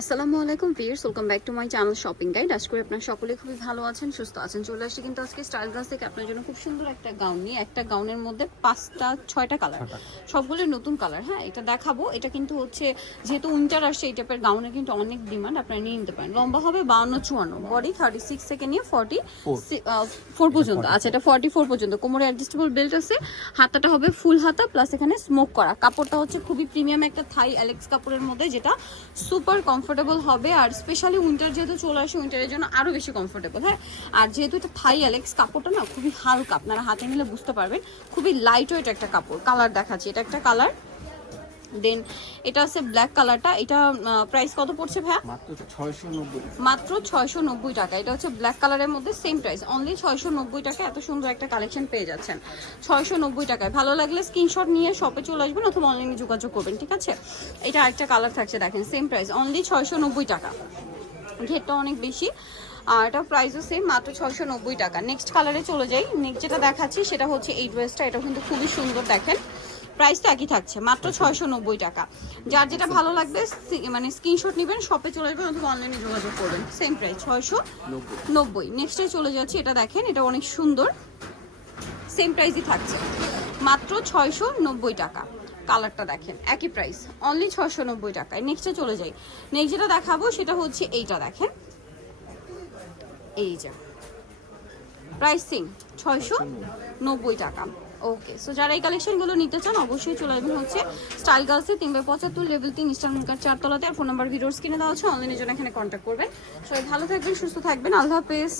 আসসালামু আলাইকুম viewers welcome back to my channel shopping guide আশা করি আপনারা সকলে খুবই ভালো আছেন সুস্থ আছেন। চলে আসছি কিন্তু আজকে স্টাইল গাছ থেকে আপনার জন্য খুব সুন্দর একটা গাউন নিয়ে। একটা গাউনের মধ্যে পাঁচটা ছয়টা কালার সবগুলো নতুন কালার হ্যাঁ এটা দেখাবো। এটা কিন্তু হচ্ছে যেহেতু উইন্টার আসছে এই টাইপের গাউনের কিন্তু অনেক ডিমান্ড আপনারা নিয়ে নিতে পারেন। লম্বা হবে বাউন্ন চুয়ান্ন। বডি থার্টি সিক্স থেকে নিয়ে ফর্টি ফোর পর্যন্ত। আচ্ছা এটা ফর্টি ফোর পর্যন্ত। কোমরে অ্যাডজাস্টেবল বেল্ট আছে হাতাটা হবে ফুল হাতা প্লাস এখানে স্মোক করা। কাপড়টা হচ্ছে খুবই প্রিমিয়াম একটা থাই অ্যালেক্স কাপড়ের মধ্যে যেটা সুপার কমফোর্টেবল হবে, আর স্পেশালি উইন্টার যেহেতু চলে আসে উইন্টারের জন্য আরও বেশি কমফোর্টেবল হ্যাঁ? আর যেহেতু এটা থাই অ্যালেক্স কাপড়টা না খুবই হালকা, আপনারা হাতে নিলে বুঝতে পারবেন, খুবই লাইট ওয়েট একটা কাপড় কালার দেখাচ্ছি, এটা একটা কালার দেন এটা আছে ব্ল্যাক কালারটা এটা প্রাইস কত পড়ছে নব্বই মাত্র ছয়শো নব্বই টাকা। এটা হচ্ছে ব্ল্যাক কালারের মধ্যে সেম প্রাইস অনলি ছয়শো নব্বই টাকা এত সুন্দর একটা কালেকশন পেয়ে যাচ্ছেন। ছয়শো নব্বই টাকায়। ভালো লাগলে স্ক্রিনশট নিয়ে শপে চলে আসবেন অথবা অনলাইনে যোগাযোগ করবেন ঠিক আছে? এটা আরেকটা কালার থাকছে দেখেন সেম প্রাইস অনলি ছয়শো নব্বই টাকা। ঘেরটা অনেক বেশি। আর এটা প্রাইসও সেম মাত্র ছয়শো নব্বই টাকা। নেক্সট কালারে চলে যাই। নেক্সট যেটা দেখাচ্ছি সেটা হচ্ছে এই ড্রেসটা এটা কিন্তু খুবই সুন্দর দেখেন। প্রাইস তো একই থাকছে মাত্র ছয়শো নব্বই টাকা। যার যেটা ভালো লাগবে মানে স্ক্রিনশট নেবেন শপে চলে আসবেন অথবা অনলাইনে যোগাযোগ করবেন। সেম প্রাইস ছয়শো নব্বই। নেক্সটে চলে যাচ্ছি এটা দেখেন এটা অনেক সুন্দর। সেম প্রাইসই থাকছে। মাত্র ছয়শো নব্বই টাকা। কালারটা দেখেন একই প্রাইস অনলি ছয়শো নব্বই টাকায়। নেক্সটে চলে যাই। নেক্সট যেটা দেখাবো সেটা হচ্ছে এইটা দেখেন। এই যে। প্রাইসিং ছয়শো নব্বই টাকা। ওকে সো যারা এই কালেকশনগুলো নিতে চান, অবশ্যই চলে আসবেন হচ্ছে স্টাইল গার্লসে তিন বাই পঁচাত্তর লেভেল তিন ইস্টার্ন কার চারতলাতে। আর ফোন নাম্বার ভিডিওস কিনে দেওয়া হচ্ছে অনলাইনে জন্য এখানে কন্ট্যাক্ট করবেন। সবাই ভালো থাকবেন, সুস্থ থাকবেন। আল্লাহ হাফেজ।